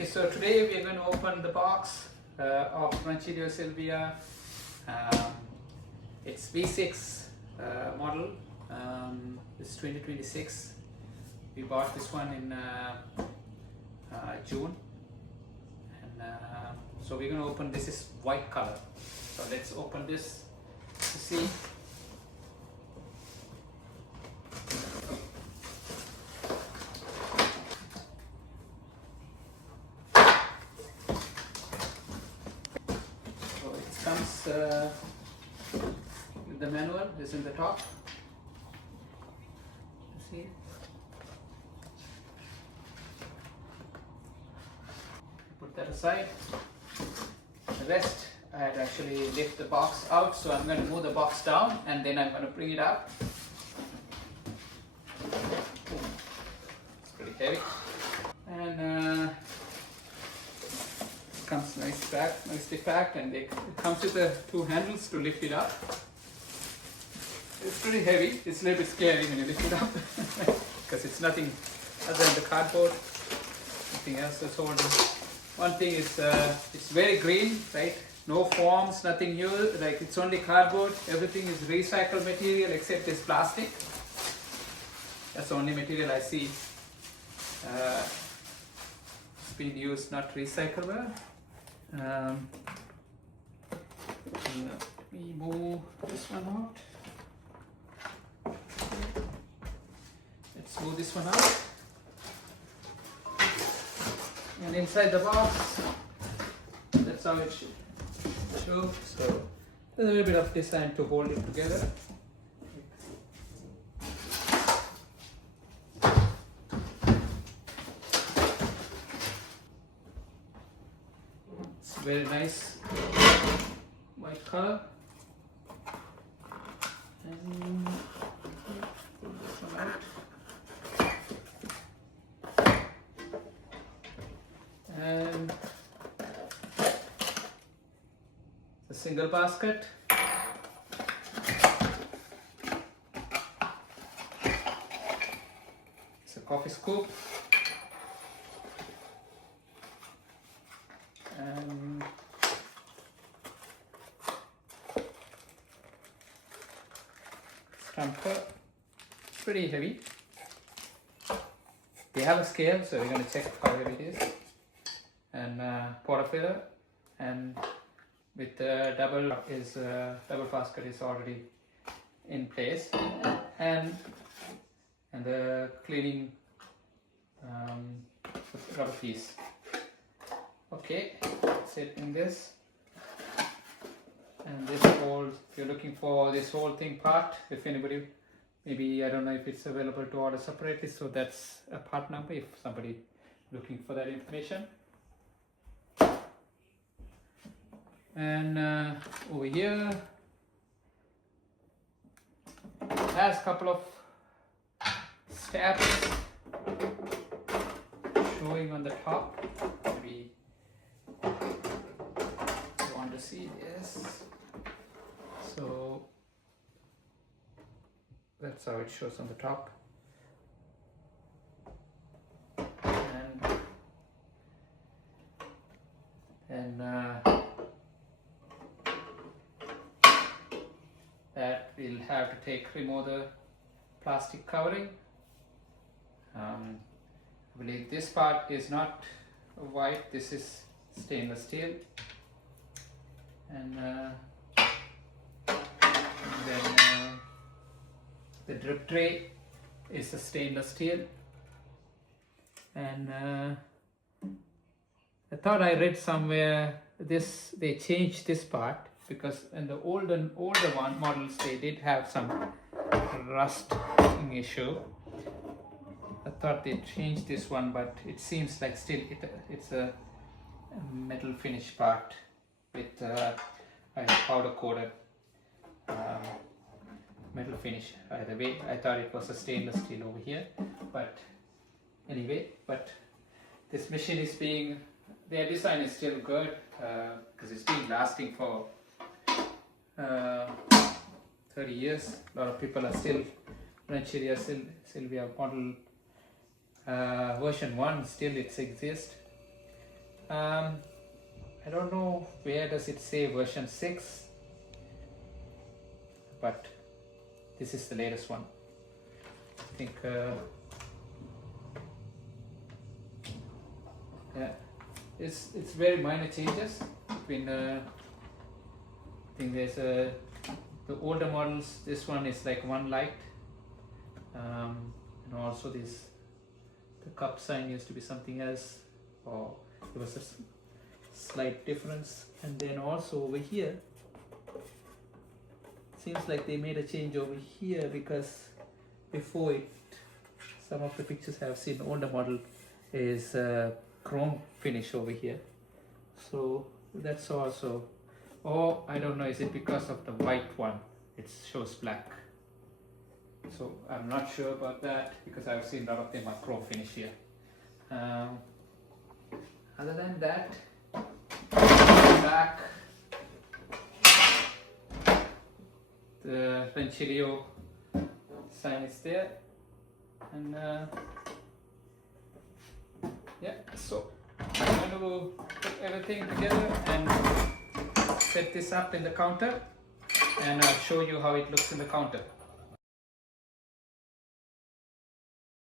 Okay, so today we are going to open the box of Rancilio Silvia. It's V6 model. It's 2026. We bought this one in June, and so we're going to open. This is white color. So let's open this to see. Comes with the manual. Is in the top. See, put that aside. The rest I had actually lift the box out, so I'm going to move the box down and then I'm going to bring it up. It's pretty heavy, and comes nicely packed, and it comes with the two handles to lift it up. It's pretty heavy. It's a little bit scary when you lift it up because it's nothing other than the cardboard. Nothing else is holding. One thing is it's very green, right? No forms, nothing new. Like it's only cardboard. Everything is recycled material except this plastic. That's the only material I see. It's been used, not recyclable. Let me move this one out. Let's move this one out. And inside the box, that's how it should show. So there's a little bit of design to hold it together. It's very nice white color. And pull this one out. And a single basket. It's a coffee scoop. And stamper. Pretty heavy. They have a scale, so we're going to check how heavy it is. And portafilter, and with the double basket is already in place, and the cleaning rubber piece. Okay, sit in this, and this whole, if you're looking for this whole thing part, if anybody, maybe I don't know if it's available to order separately, so that's a part number if somebody looking for that information. And over here it has a couple of steps showing on the top. Maybe you want to see this. So that's how it shows on the top. And that we'll have to remove the plastic covering. I believe this part is not white, this is stainless steel. And then the drip tray is a stainless steel. And I thought I read somewhere they changed this part, because in the older models they did have some rust issue. I thought they changed this one, but it seems like still it's a metal finish part with a powder coated metal finish. Either way, I thought it was a stainless steel over here, but anyway, this machine is their design is still good because it's been lasting for 30 years. A lot of people are still Rancilio Silvia model version 1 still it exists. I don't know where does it say version 6, but this is the latest one. I think yeah, it's very minor changes between I think there's the older models. This one is like one light, and also this, the cup sign used to be something else, or there was a slight difference. And then also over here, seems like they made a change over here, because before it, some of the pictures I have seen, the older model is chrome finish over here, so that's also, or I don't know, is it because of the white one it shows black? So I'm not sure about that, because I've seen a lot of them are chrome finish here. Other than that, back, the Rancilio sign is there, and yeah, so I'm going to put everything together and set this up in the counter, and I'll show you how it looks in the counter.